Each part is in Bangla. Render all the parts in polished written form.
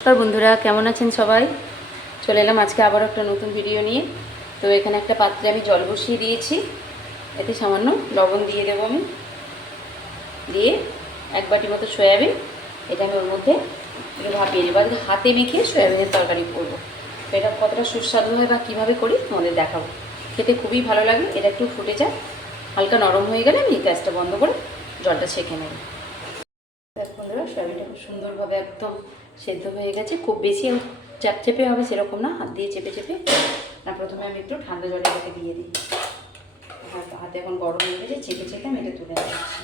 তো বন্ধুরা কেমন আছেন সবাই? চলে এলাম আজকে আবার একটা নতুন ভিডিও নিয়ে। তো এখানে একটা পাত্রে আমি জল বসিয়ে দিয়েছি, এতে সামান্য লবণ দিয়ে দেবো আমি, দিয়ে 1 বাটি মতো সয়াবিন এটা আমি ওর মধ্যে একটু ভাপিয়ে নেবো। আজকে হাতে মেখে সয়াবিনের তরকারি করবো। তো এটা কতটা সুস্বাদু হয় বা কীভাবে করি তোমাদের দেখাবো। খেতে খুবই ভালো লাগে। এটা একটু ফুটে যায়, হালকা নরম হয়ে গেলে আমি গ্যাসটা বন্ধ করে জলটা ছেঁকে নেব। বন্ধুরা সয়াবিনটা খুব সুন্দরভাবে একদম সেদ্ধ হয়ে গেছে। খুব বেশি চেপে হবে সেরকম না, হাত দিয়ে চেপে চেপে না। প্রথমে আমি একটু ঠান্ডা জলে এটাকে দিয়ে দিই। হাতে এখন গরম হয়ে গেছে, চেপে চেপে আমি এটা তুলে নিচ্ছি।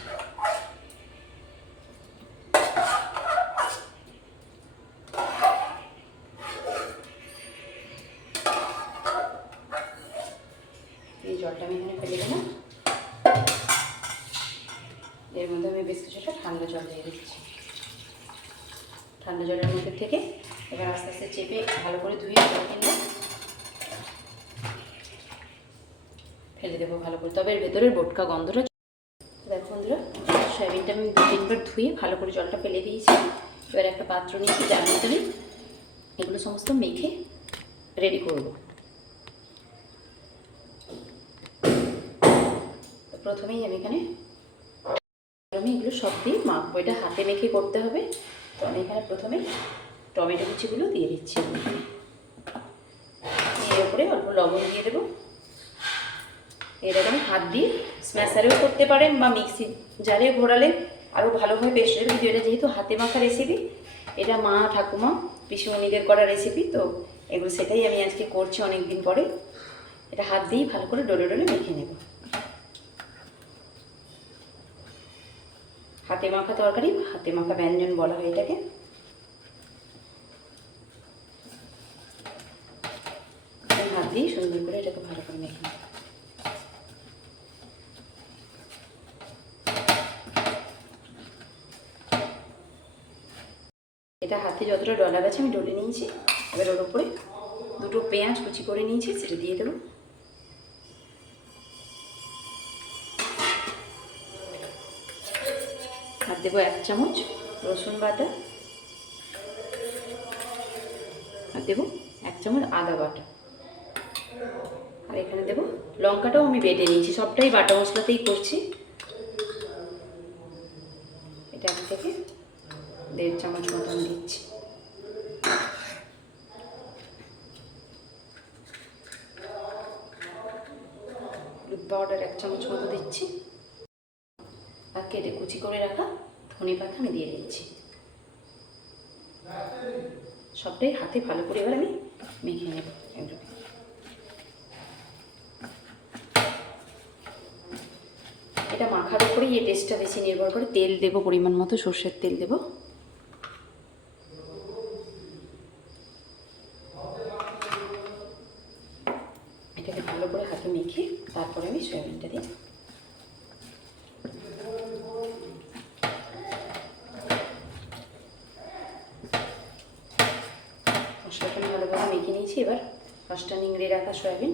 এই জলটা আমি এখানে ফেলে দিলাম। এর মধ্যে আমি বেশ কিছুটা ঠান্ডা জল দিয়ে দিচ্ছি। ঠান্ডা জলের মধ্যে থেকে এবার আস্তে আস্তে চেপে ভালো করে ধুয়ে কিনবো, ফেলে দেবো ভালো করে। তবে এর ভেতরের বোটকা গন্ধটা দেখো বন্ধুরা, সয়াবিনটা আমি 2-3 বার ধুয়ে ভালো করে জলটা ফেলে দিয়েছি। এবার একটা পাত্র নিয়েছি, যার মধ্যে আমি এগুলো সমস্ত মেখে রেডি করব। প্রথমেই আমি এখানে এগুলো সব দিয়ে মাখবো। এটা হাতে মেখে করতে হবে। তো আমি এখানে প্রথমে টমেটো কুচিগুলো দিয়ে দিচ্ছি। এর উপরে অল্প লবণ দিয়ে দেবো। এরকম হাত দিয়ে স্ম্যাশারেও করতে পারেন বা মিক্সি জারে ঘোরালে আরও ভালো হয়, পেস্ট হবে। কিন্তু এটা যেহেতু হাতে মাখা রেসিপি, এটা মা ঠাকুমা পিসিমণিদের করা রেসিপি, তো এগুলো সেটাই আমি আজকে করছি অনেক দিন পরে। এটা হাত দিয়েই ভালো করে ডলে ডলে মেখে নেব। হাতে মাখা তরকারি, হাতে মাখা ব্যঞ্জন বলা হয় এটাকে। হাত দিয়ে সুন্দর করে এটাকে ভালো করে মেখে নেব। এটা হাতে যতটা ডলা গেছে আমি ডলে নিয়েছি। এবার ওর উপরে 2টো পেঁয়াজ কুচি করে নিয়েছি, সেটা দিয়ে দেবো। আর দেবো 1 চামচ রসুন বাটা, আর দেবো 1 চামচ আদা বাটা। আর এখানে দেবো লঙ্কাটাও আমি বেটে নিয়েছি, সবটাই বাটা মশলাতেই করছি। এটা 1 থেকে 1.5 চামচ মতন দিচ্ছি। হলুদ পাউডার 1 চামচ মতো দিচ্ছি। আর কেটে কুচি করে রাখা ধনে পাতা আমি দিয়ে দিচ্ছি। সবটাই হাতে ভালো করে এবার আমি মেখে নেব। এটা মাখার উপরেই এই টেস্টটা বেশি নির্ভর করে। তেল দেবো পরিমাণ মতো, সর্ষের তেল দেবো। এটাকে ভালো করে হাতে মেখে তারপরে আমি সয়াবিনটা দিই। মশলাটা আমি ভালোভাবে মেখে নিয়েছি। এবার রসটা নিংড়ে রাখা সয়াবিন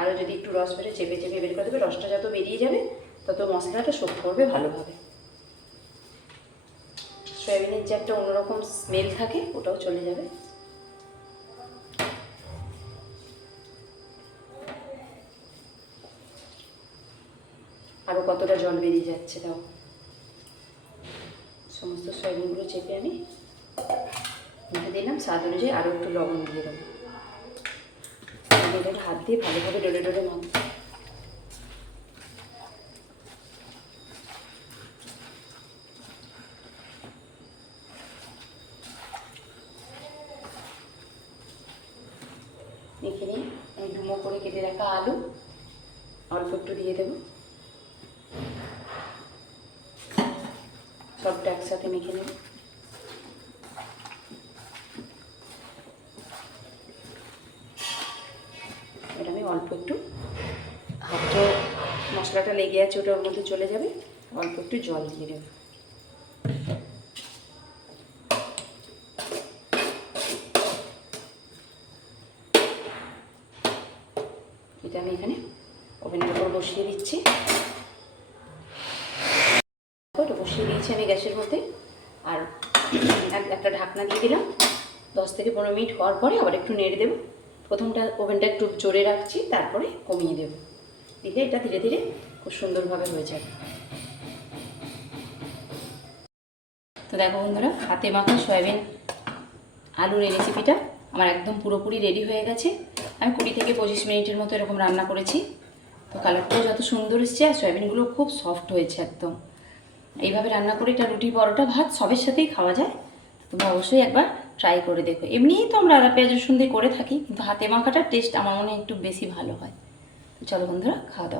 আরও যদি একটু রস বেড়ে চেপে চেপে বের করে দেবে। রসটা যত বেরিয়ে যাবে তত মশলাটা শক্ত করবে ভালোভাবে। সয়াবিনের যে একটা অন্যরকম স্মেল থাকে ওটাও চলে যাবে। আরও কতটা জল বেরিয়ে যাচ্ছে তাও। সমস্ত সয়াবিনগুলো চেপে আমি মেখে দিলাম। স্বাদ অনুযায়ী আরও একটু লবণ দিয়ে দেবো। এটাকে হাত দিয়ে ভালোভাবে ডলে ডলে মাখবো। মেখে নিয়ে আমি ডুমো করে কেটে রাখা আলু অল্প একটু দিয়ে দেবো। সবটা একসাথে মেখে নেব। এটা আমি অল্প একটু হাতটা মশলাটা লেগে আছে ওটা ওর মধ্যে চলে যাবে, অল্প একটু জল দিয়ে দেবো। এটা আমি এখানে ওভেনের উপর বসিয়ে দিচ্ছি। ওটা বসিয়ে দিয়েছি আমি গ্যাসের মধ্যে। আর একটা ঢাকনা দিয়ে দিলাম। 10 থেকে 15 মিনিট হওয়ার পরে আবার একটু নেড়ে দেবো। প্রথমটা ওভেনটা একটু জোরে রাখছি, তারপরে কমিয়ে দেবো, দিলে এটা ধীরে ধীরে খুব সুন্দরভাবে হয়ে যাবে। তো দেখো বন্ধুরা, হাতে মাখা সয়াবিন আলুর এই রেসিপিটা আমার একদম পুরোপুরি রেডি হয়ে গেছে। আমি 20 থেকে 25 মিনিটের মতো এরকম রান্না করেছি। তো কালারটাও যত সুন্দর এসছে আর সয়াবিনগুলো খুব সফট হয়েছে একদম। এইভাবে রান্না করে এটা রুটি, পরোটা, ভাত সবের সাথেই খাওয়া যায়। তোমরা অবশ্যই একবার ট্রাই করে দেখো। এমনিই তো আমরা আদা পেঁয়াজ রসুন দিয়ে করে থাকি, কিন্তু হাতে মাখাটার টেস্ট আমার মনে হয় একটু বেশি ভালো হয়। তো চলো বন্ধুরা, খাওয়া দাওয়া।